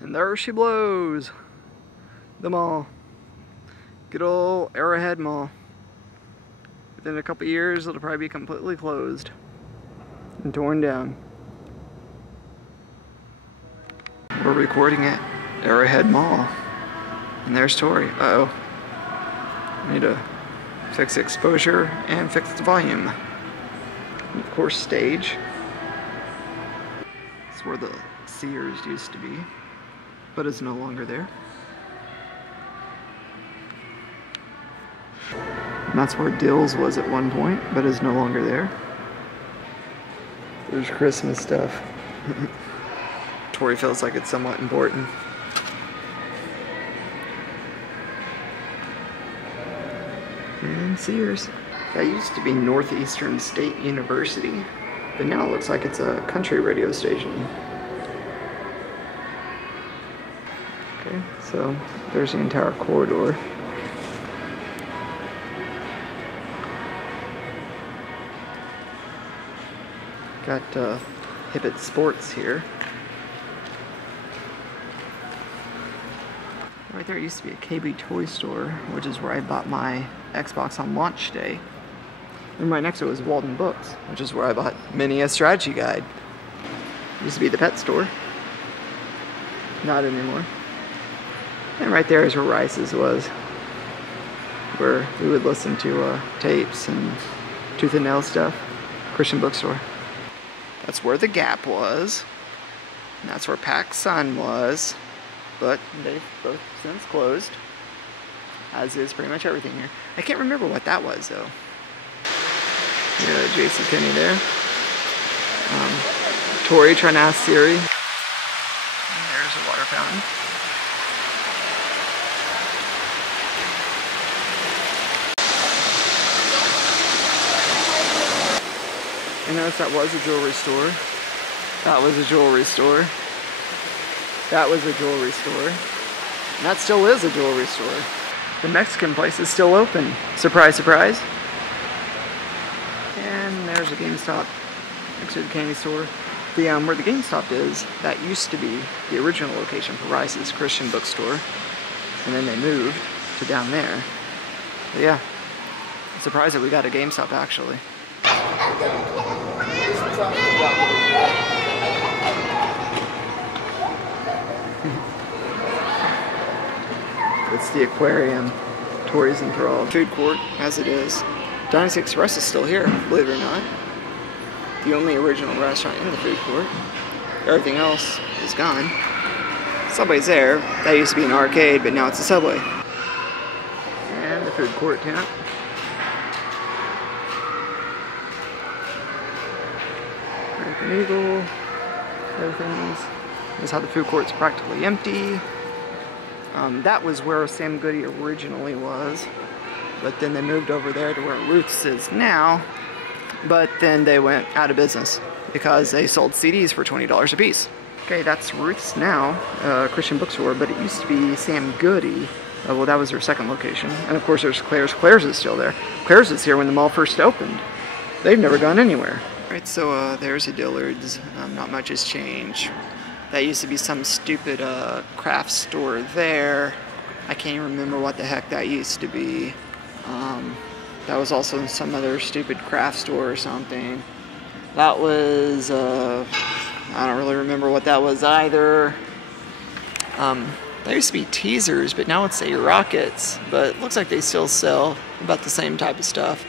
And there she blows. The mall. Good old Arrowhead Mall. Within a couple years, it'll probably be completely closed and torn down. We're recording at Arrowhead Mall. And there's Tori. Uh-oh. I need to fix exposure and fix the volume. And of course, stage. It's where the Sears used to be, but is no longer there. And that's where Dills was at one point, but is no longer there. There's Christmas stuff. Tori feels like it's somewhat important. And Sears. That used to be Northeastern State University, but now it looks like it's a country radio station. Okay, so there's the entire corridor. Got Hibbett Sports here. Right there used to be a KB toy store, which is where I bought my Xbox on launch day. And right next to it was Walden Books, which is where I bought many a strategy guide. Used to be the pet store. Not anymore. And right there is where Rice's was, where we would listen to tapes and tooth and nail stuff. Christian bookstore. That's where the Gap was. And that's where PacSun was. But they've both since closed, as is pretty much everything here. I can't remember what that was though. Yeah, JCPenney there. Tori trying to ask Siri. And there's a water fountain. And notice that was a jewelry store. That was a jewelry store. That was a jewelry store. And that still is a jewelry store. The Mexican place is still open. Surprise, surprise. And there's a GameStop next to the candy store. The where the GameStop is, that used to be the original location for Rice's Christian bookstore. And then they moved to down there. But yeah, I'm surprised that we got a GameStop actually. It's the aquarium. Tori's enthralled. Food court, as it is. Dynasty Express is still here, believe it or not. The only original restaurant in the food court. Everything else is gone. Subway's there. That used to be an arcade, but now it's a Subway. And the food court tent. American Eagle. Everything's. This is how the food court's practically empty. That was where Sam Goody originally was, but then they moved over there to where Ruth's is now, but then they went out of business because they sold CDs for $20 a piece. Okay, that's Ruth's now, Christian bookstore, but it used to be Sam Goody. Well, that was their second location. And of course there's Claire's. Claire's is still there. Claire's is here when the mall first opened. They've never gone anywhere. Alright, so there's a Dillard's. Not much has changed. That used to be some stupid craft store there. I can't even remember what the heck that used to be. That was also some other stupid craft store or something. That was, I don't really remember what that was either. There used to be Teasers, but now it's a Rockets. But it looks like they still sell about the same type of stuff.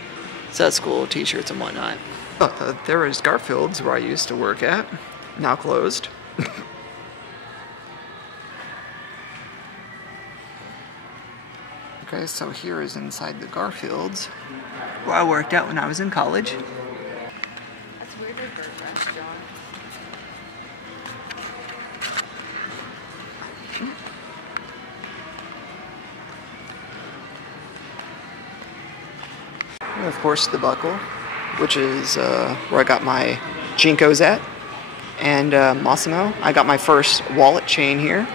So that's cool, t-shirts and whatnot. There is Garfield's, where I used to work at. Now closed. Okay, so here is inside the Garfields, where I worked at when I was in college. That's weird reverse, John. And of course the Buckle, which is where I got my Jinkos at. And Massimo, I got my first wallet chain here.